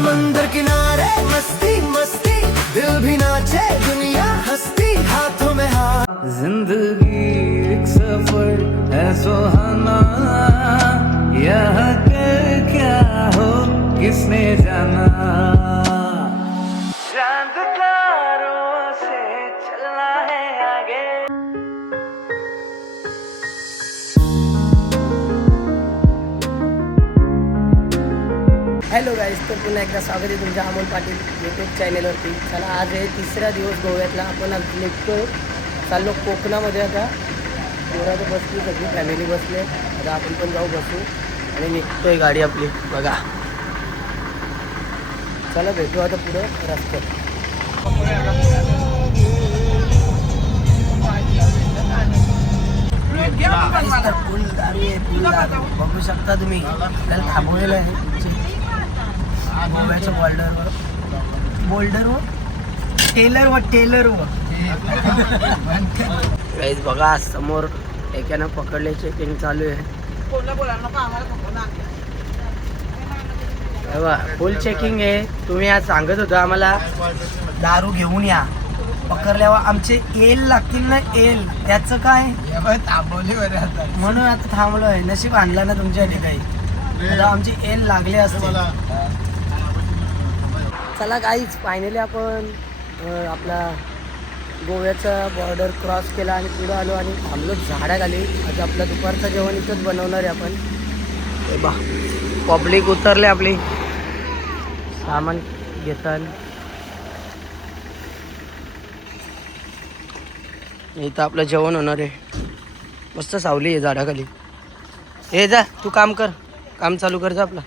समंदर किनारे मस्ती मस्ती, दिल भी नाचे दुनिया हंसती, हाथों में हाथ। जिंदगी एक सफर है सुहाना, यह कर क्या हो किसने जाना। चांद तारों से चलना है आगे। हॅलो गाईज, तर पुन्हा एकदा स्वागत आहे तुमच्या अमोल पाटील यूट्यूब चॅनेलवरती. चला, आज आहे तिसरा दिवस गोव्यातला. आपण आज निघतोय, चाललो कोकणामध्ये. आता पोराचं बसली, सगळी फॅमिली बसले. आता आपण पण जाऊ बसू आणि निघतोय गाडी आपली. बघा, चला भेटू आता पुढं रस्त्यात. तर फुल गाडी आहे, फुल गाडी बघू शकता तुम्ही. आपल्याला थांबवलेलं आहे गोव्याच्या बोल्डरवर टेलरवर गाईज बघा, समोर एकानं पकडले, चेकिंग चालू आहे. फुल चेकिंग आहे. तुम्ही आज सांगत होता आम्हाला दारू घेऊन या, पकडल्यावर आमचे एल लागतील ना, एल त्याचं काय थांबवले म्हणून आता थांबलो आहे. नशीब आणला ना तुमच्या ठिकाणी, आता आमची एल लागले असते. चला गाईज, फायनली आपण आपला गोव्याचा बॉर्डर क्रॉस केला आणि पुढं आलो आणि थांबलो झाडाखाली. आता आपलं दुपारचं जेवण इथंच बनवणार आहे आपण. हे बा, पब्लिक उतरले, आपली सामान घेतात. इथं आपलं जेवण होणार आहे. मस्त सावली आहे झाडाखाली. हे जा, तू काम कर, काम चालू कर जा आपलं.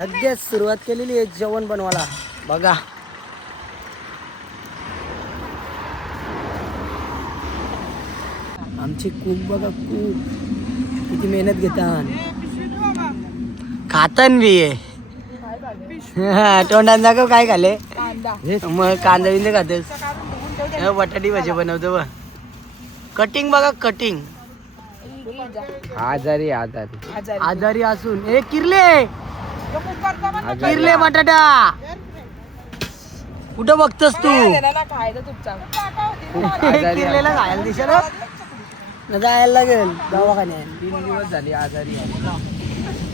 लगेच सुरुवात केलेली आहे जेवण बनवायला. बघा, आमची कूक बघा, कूक किती मेहनत घेतात. खातन बी आहे. तोंडात दाखव काय खाले. मग कांदा बिंदे खातेस. बटाटी भाजी बनवतो. कटिंग बघा, कटिंग. आजारी असून ए किरले बटाटा कुठं बघतोस तू. किरलेला खायला दिसेल ना, जायला लागेल दवाखान्यात. 3 दिवस झाले आजारी.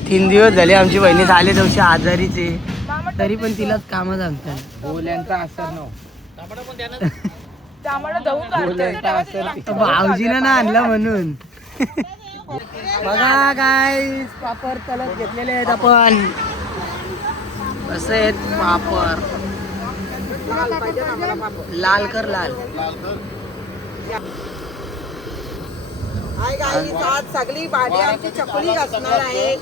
3 दिवस झाले आमची बहिणी झाले तवशी आजारीचे, तरी पण तिलाच कामं सांगतात. बोल्यांचा असर भाऊजीनं ना आणला म्हणून. बघा काय पापड तलत घेतलेले आहेत आपण. कसे आहेत पापड, लाल कर लाल. सगळी भांडी आमची चकुली घासणार आहे.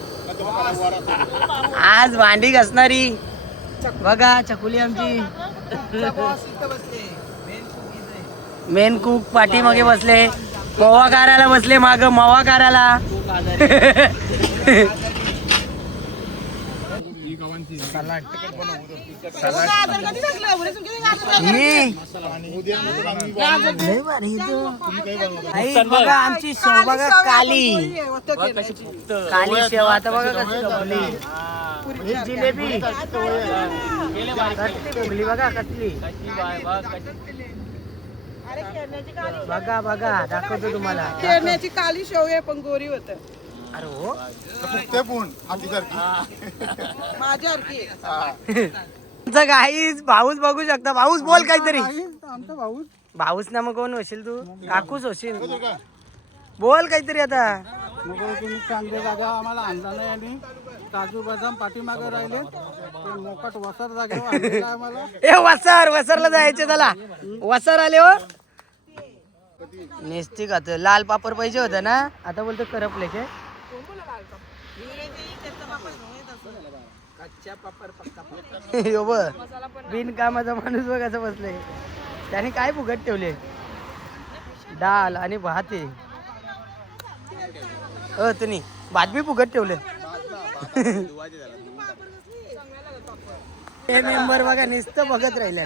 आज भांडी घासणारी बघा चकुली आमची. मेन कुक पाठीमागे बसले, मवा कारायला बसले, माग मवा कारायला. बघा आमची शेव बघा, काली काली शेव. आता बघा कशी जमली जिलेबी. कसली बघा, कसली बघा बघा, दाखवतो तुम्हाला. खेळण्याची काली शेव आहे, पण गोरी होत. अरे हो, माझ्यासारखी गाईच. भाऊच बघू शकता. भाऊच बोल काहीतरी. भाऊच ना मग कोण होशील तू? काकूच होशील. बोल काहीतरी आता. चांगले दादा आम्हाला आणला नाही आणि काजू बदाम पाठीमागे राहिले. मोकट वसर जागेवर आम्हाला. ए वसरला जायचे. त्याला वसर आले हो. नेस्ती खात. लाल पापड पाहिजे होता ना, आता बोलतो करपले के. बिनकामाचा माणूस बघायचा बसले. त्याने काय फुगत ठेवले, डाल आणि भात आहे. तुम्ही भात बी फुगत ठेवले. हे मेंबर बघा नुसतं बघत राहिले.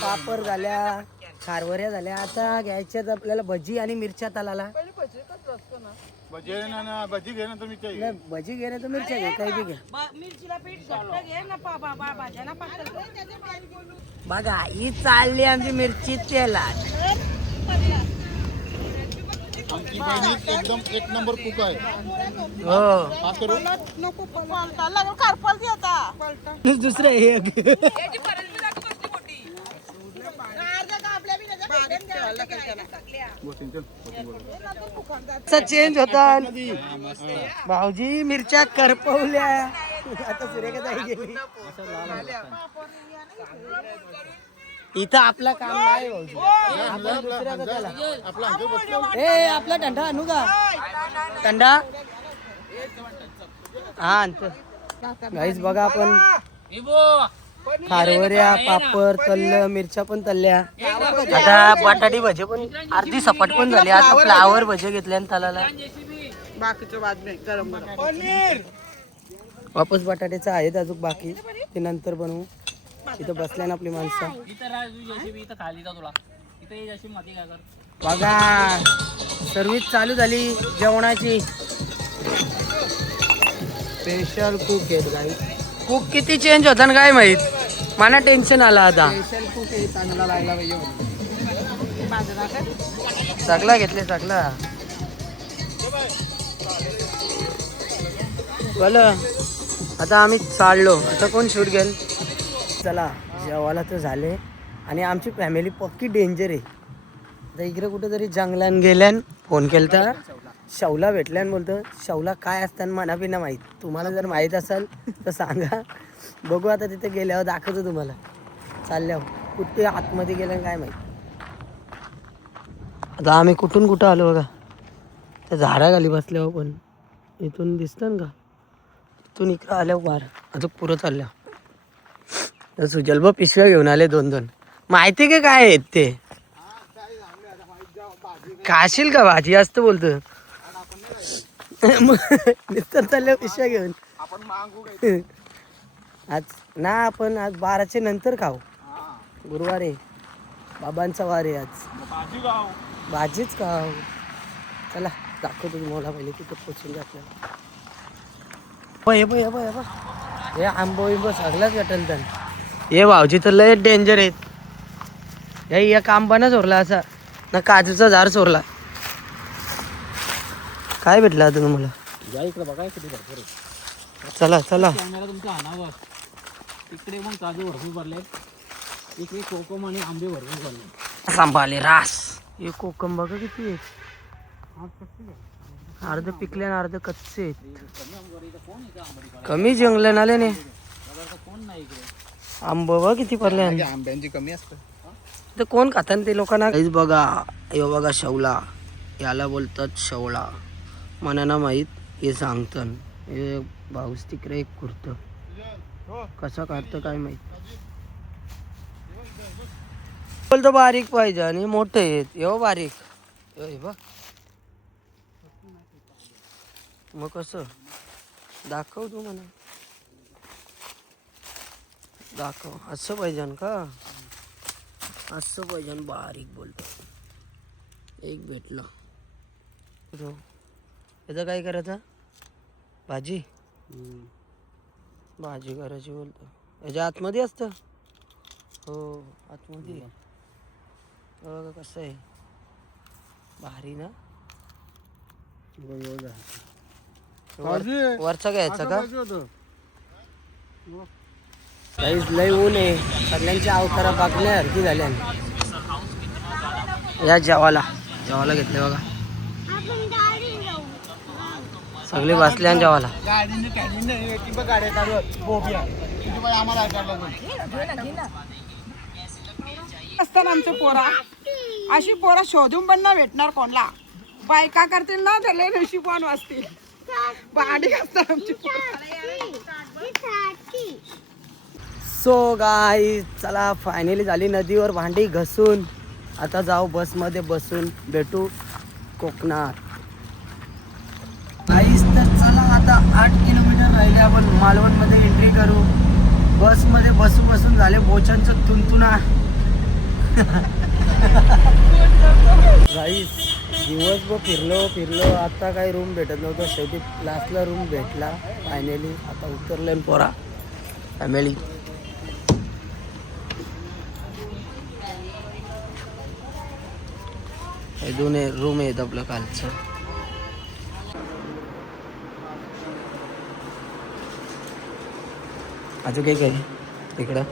पापड झाल्या, खारवऱ्या झाल्या. आता घ्यायच्यात आपल्याला भजी आणि मिरच्या तलाला. भजी घे ना तुम्ही नाही, भजी घे ना तर मिरच्या घे, काही बी घे. मिरचीला पीठ घट्ट घे ना भाज्या ना पातळ बघा ही चालली आमची मिरची तेलात. आमची बहिणी एकदम एक नंबर कुक आहे. हो हा करू नको पलटा लागेल कारपाल ती आता दुसरं एक चेंज होता. भाऊजी मिरच्या करपवल्या. आता सुरेखाताई गेली. इथं आपला काम नाही भाऊजी. आपण दुसऱ्याचं त्याला. आपला अंकल बसतो. ए आपला टंडा आणू का? टंडा हा आणतो. गाईस बघा आपण खारवऱ्या, पापड तळलं, मिरच्या पण तळल्या. आता बटाटी भजे पण अर्धी सपाट पण झाली. आता फ्लावर भजे घेतले आणि तलाला. बाकीचं बाद नाही गरम गरम वापस बटाट्याचं आहेत अजून बाकी, ते नंतर बनवू. इथं बसल्या ना आपली माणसं. बघा सर्विस चालू झाली जेवणाची. स्पेशल कुक आहेत गाईस. कुक किती चेंज होता ना काय माहित. मला टेन्शन आलं आता. चांगला लागला पाहिजे. सगळा घेतले सगळा. बोलं आता आम्ही चाललो. आता कोण शूट घेईल. चला जेवायला तर झाले आणि आमची फॅमिली पक्की डेंजर आहे. आता इकडे कुठेतरी जंगलान गेल्यान फोन केला तर शवला भेटल्यान बोलतं शवला काय असतं मना बी ना माहीत. तुम्हाला जर माहीत असेल तर सांगा. बघू आता तिथे गेल्यावर दाखवतो तुम्हाला. चालल्यावर कुठे आतमध्ये गेल्यान काय माहीत. आता आम्ही कुठून कुठं आलो बघा. त्या झाडाखाली बसल्यावर पण इथून दिसतं का. इथून इकडं आल्यावर बार अजून पुरं चालल्या. सुजलबा पिशव्या घेऊन आले 2-2. माहिती का काय आहेत ते. खाशील का भाजी असतं बोलतं. नुसतं चालल्या पिशव्या घेऊन. आज ना आपण आज 12च्या नंतर खाऊ. गुरुवार आहे, बाबांचा वार आहे आज. भाजीच खाऊ. चला दाखवतो तुम्हाला पहिले तिथं पोचून द्या आपल्याला. हे आंबो बिंबो सगळंच भेटेल तर. हे भाऊजी तर लय डेंजर आहेत. हे एक आंबा ना चोरला असा ना काजूचा झाड चोरला. काय भेटलं आता तुम्हाला. चला चला इकडे पण काजू भरपूर भरले. इकडे कोकम आणि आंबे भरपूर भरले. सांभाळले रास. हे कोकम बघा किती आहेत. अर्ध पिकले आणि अर्ध कच्चे आहेत. कमी जंगलन आले ने. आंब बघ किती पडले. आंब्यांची कमी असतं. तर कोण खातात ते लोकांना. बघा यो बघा शवला. याला बोलतात शवला. मनाना माहीत हे सांगतात. हे भाऊस तिकडे एक कुर्त कसा काढतं काय माहित. बोलतो बारीक पाहिजे आणि मोठे आहेत. यो बारीक हे बघ. मग कसं दाखव तू म्हणा. दाखव असं पाहिजे का. असं पाहिजे बारीक बोलतो. एक भेटला. याचं काय करायचं. भाजी भाजी करायची बोलतो. याच्या आतमध्ये असतं. हो आतमध्ये. बघा कसं आहे भारी ना. वरचा घ्यायचा का. काहीच लय ऊन आहे. सगळ्यांच्या अवतारा बघण्यासारखी झाल्या. या जेवाला घेतले बघा. सगळे बसले आणि जेवाला. असतात आमचे पोरा. अशी पोरा शोधून पण ना भेटणार कोणला. बायका करतील ना त्याला नशीबवान वाचतील. भांडी असतात आमची सो गाई चला फायनली झाली नदीवर भांडी घसून. आता जाऊ बसमध्ये बसून भेटू कोकणात. आई 8 किलोमीटर राहिले आपण मालवणमध्ये एंट्री करू. बसमध्ये बसून झाले बोचांचं तुंतुना. गाईस दिवसभर फिरलो आता काही रूम भेटत नव्हतं. शेवटी लास्टला रूम भेटला फायनली. आता उतरले पोरा फॅमिली. दोन रूम आहेत आपलं कालचं. अजून काही इकडं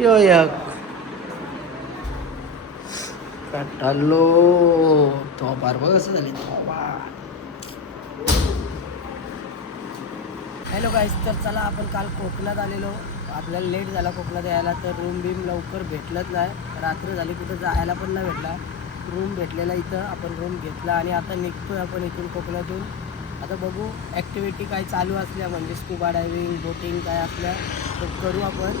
यो कटालो तो बार बघ असं झाली. हॅलो गाईस, तर चला आपण काल कोकणात आलेलो. आपल्याला लेट झाला कोकणात यायला, तर रूम बीम लवकर भेटलंच नाही. रात्र झाली, कुठं जायला पण नाही भेटला. रूम भेटलेला इथं, आपण रूम घेतला आणि आता निघतोय आपण इथून कोकणातून. आता बघू ॲक्टिव्हिटी काय चालू असल्या म्हणजे स्कुबा डायव्हिंग बोटिंग काय असल्या तर करू आपण,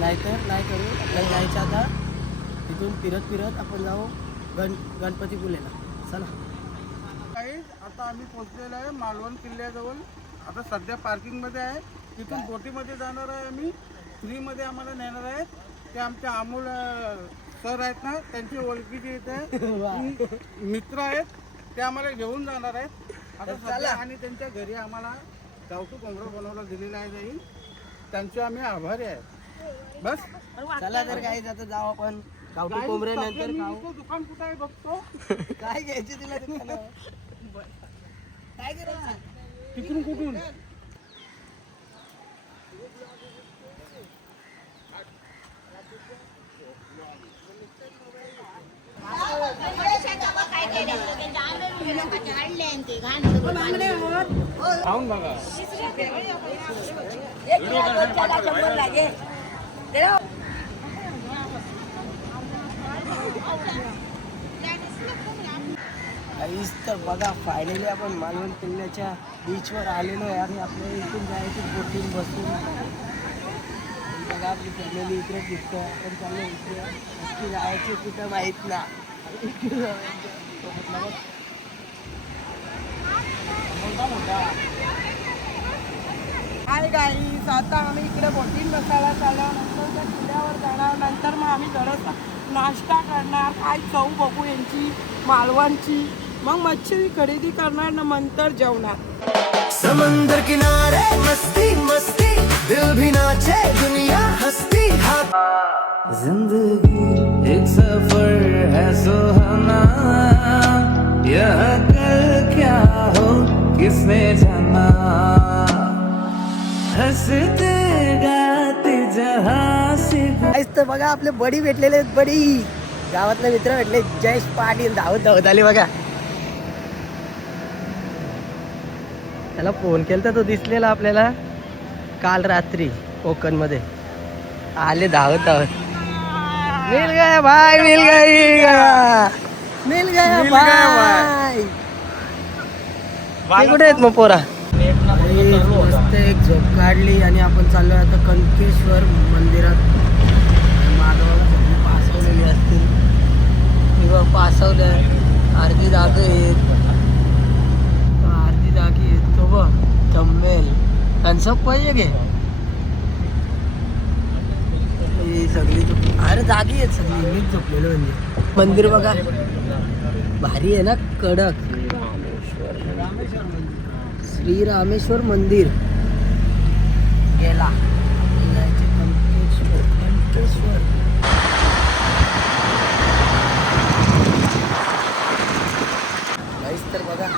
नाहीतर नाही करू. आपल्याला जायचं आता इथून फिरत आपण जाऊ गणपतीपुळेला. चला आता आम्ही पोहोचलेलो आहे मालवण किल्ल्याजवळ. आता सध्या पार्किंगमध्ये आहे. तिथून बोटीमध्ये जाणार आहे आम्ही. फ्रीमध्ये आम्हाला नेणार आहेत. ते आमच्या अमोल सर आहेत ना, त्यांची ओळखीचे इथे मित्र आहेत. ते आम्हाला घेऊन जाणार आहेत आता सध्या. आणि त्यांच्या घरी आम्हाला गावठी कोंबडा बनवला दिलेला आहे जाईल. त्यांचे आम्ही आभारी आहेत. बस चला तर काय आता जाऊ आपण गावठी कोंबड्या नंतर खाऊ. दुकान कुठं आहे बघतो. काय घ्यायचे तुला दुकानावर? काय करा तिकडून कुठून खाऊन बघा. काहीच तर बघा फायनली आपण मालवण किल्ल्याच्या बीचवर आलेलो आहे आणि आपल्याला इथून जायची बोटिंग बसून. बघा आपली फॅमिली इकडे दिसतं. आपण चाललो इकडे नक्की जायचे कुठं माहीत ना. हाय गाईस, आता आम्ही इकडे बोटिंग बसायला चाललो. नंतर त्या किल्ल्यावर जाणार. नंतर मग आम्ही थोडासा नाश्ता करणार. काय चव बघू यांची मालवणची. मग मच्छी खरेदी करणार ना, नंतर जेवणार. समंदर किनारे मस्ती मस्ती दिल भी नाचे दुनिया हंसती. जिंदगी एक सफर है सुहाना, यह कल क्या हो किसने जाना. हंसते गाते जहां से. काहीच तर बघा आपले बडी भेटलेले आहेत. बडी गावातले मित्र भेटले. जयेश पाटील धावत आले बघा. त्याला फोन केला तर तो दिसलेला आपल्याला काल रात्री कोकणमध्ये. आले धावत मिल गया भाई, मिल गया भाई. कुठे आहेत मग पोरा? मस्त एक झोप काढली आणि आपण चाललोय आता कनकेश्वर मंदिरात. माधवाला सगळी पासवलेली असतील किंवा पासवल्या. अर्धी जागा आहेत, अर्धी जागी आहेत. तो बघ जमेल थम्सअप पाहिजे घे. सगळी अरे जागी आहेत सगळी. मीच झोपलेलो म्हणजे. मंदिर बघा भारी आहे ना, कडक. श्री रामेश्वर मंदिर गेला. कनकेश्वर तर बघा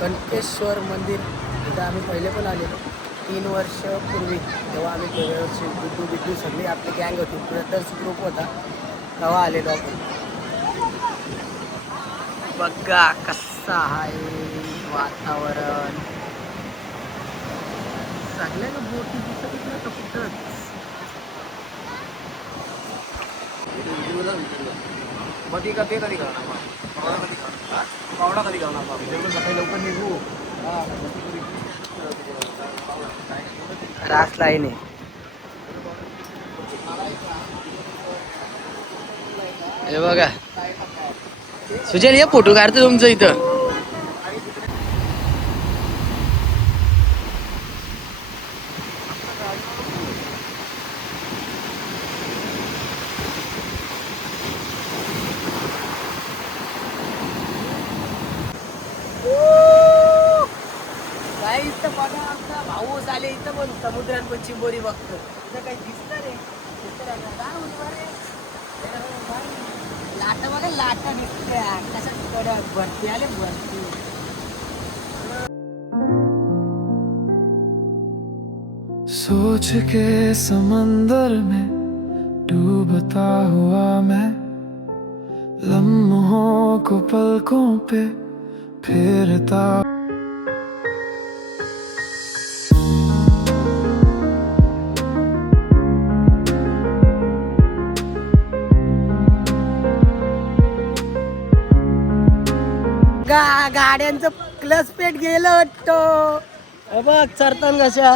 कनकेश्वर मंदिर. इथं आम्ही पहिले पण आलेलो 3 वर्षापूर्वी. तेव्हा आम्ही गोव्यावरची बिड्डू सगळी आपली गँग होती. ब्रदर्स ग्रुप होता, तेव्हा आलेलो आपण. बघा कसं आहे वातावरण. सगळ्या बोटी दिसत इकडे तर कुठंच. बटी का ते कधी करणार पावडा कधी करणार सकाळी लवकर निघू. रास लाईन आहे. हे बघा सुजल या फोटो काढतो तुमचं इथं. इथं बघा आमचा भाऊ आले इथं पण समुद्रात पण चिंबोरी बघतो. इथं काही दिसणार आहे लाटा बघा लाटा दिसते कशा कडक भरती आले भरती. सोच के समंदर में डूबता हुआ मैं लम्हों को पलकों पे फेरता. गाड्यांचं क्लच पेट गेलं वाटतं. बघ चरतन कशा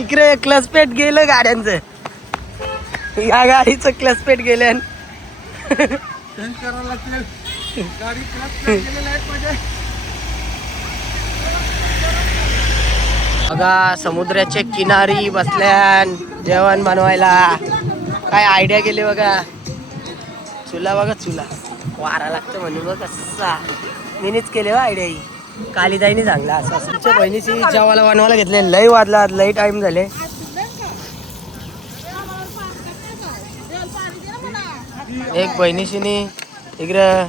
इकडे क्लच पेट गेलं गाड्यांचं. या गाडीचं क्लच पेट गेलं. चेंज करावं लागतील. गाडी क्लच गेलेलं आहे म्हणजे. बघा समुद्राच्या किनारी बसल्यान जेवण बनवायला काय आयडिया केली बघा. चुला बघा चुला वारा लागतं म्हणून बघ कसा मीनीच केले हो आयडिया ही. कालीताईने सांगला असं तुमच्या बहिणीची जेवायला बनवायला घेतले. लय वाजला लय टाइम झाले. एक बहिणीशीनी इकडं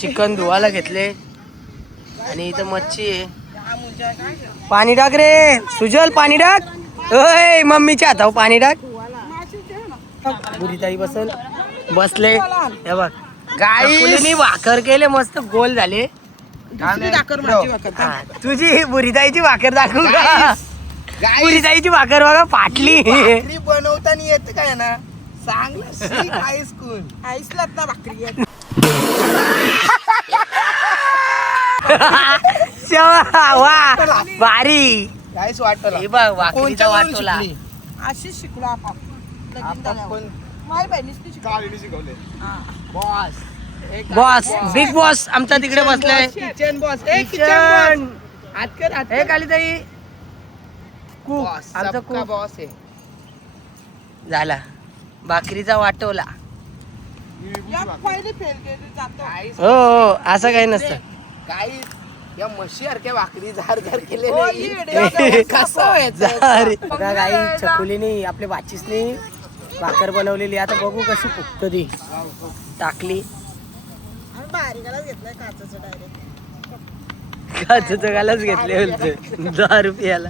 चिकन धुवायला घेतले आणि इथं मच्छी आहे. पाणी टाक रे सुजल पाणी टाक. ओय मम्मीच्या हातावर पाणी टाक. बुरीताई बसले हे बघ गाईनी भाकर केले मस्त गोल झाले. तुझी बुरीताईची भाकर दाखवू का. बुरीताईची भाकर बघा फाटली. बनवताना येत काय ना सांग आईसलात ना भाकरी वा भारी. काहीच वाटत हे बघ भाकरीचा वाटोला. अशीच शिकलो आपण लगीन झाल्यावर. माझ्या बहिणीच शिकवले. बॉस बिग बॉस आमचा तिकडे बसलाय. किचन बॉस किचन हातकर हे कालीताई कुक बॉस आमचा सबका कुक बॉस आहे. झाला. भाकरीचा वाटोला. पहिले फेल केली जातो. हो हो असं काही नसतं. काही या म्हशीसारख्या भाकरी झार झार केले हो, कसं व्हायचं. बघा गाई चकुलीनी आपल्या बाचीसनी भाकर बनवलेली. आता बघू कशी फुकत ती टाकली. बारीकालाच घेतलाय काचाचं डायरेक्ट. काचेचं गालाच घेतले बोलते 10 रुपयाला.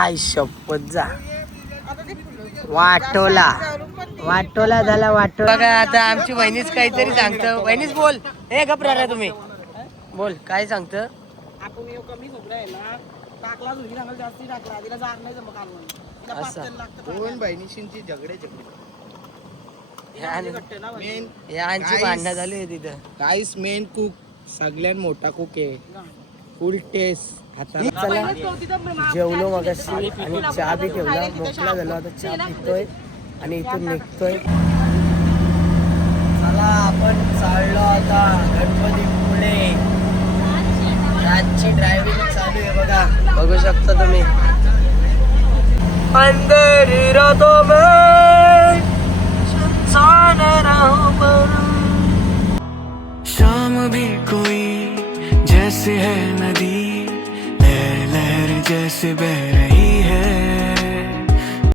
आय शपथ जा वाटोला वाटोला झाला वाटो. बघा आता आमची बहिणीच काहीतरी सांगतं. बहिणीच बोल हे घबरा रे तुम्ही बोल काय सांगतं. आपण येऊ कमी खोबरं आहे ना टाकला झुली टाकला जास्ती टाकला तिला जार नाही जमत कालवण. तिला असं. पातळ लागतं. दोन बहिणीशींची झगडे मेन यांची भांडणं झाली आहे तिथं. गाईस मेन कुक सगळ्यात मोठा कुक आहे. फुल टेस्ट हाताला. चला जेवलो मगाशी आणि चहा बी ठेवला. मोकळा झाला आता चहा पितोय आणि इथून निघतोय. चला आपण चाललो आता गणपतीपुळे. रातची ड्रायव्हिंग चालू आहे बघा बघू शकता तुम्ही. अंधेरी रातों में सुनसान राहों पर शाम भी कोई जैसे है नदी लहर लहर जैसे बह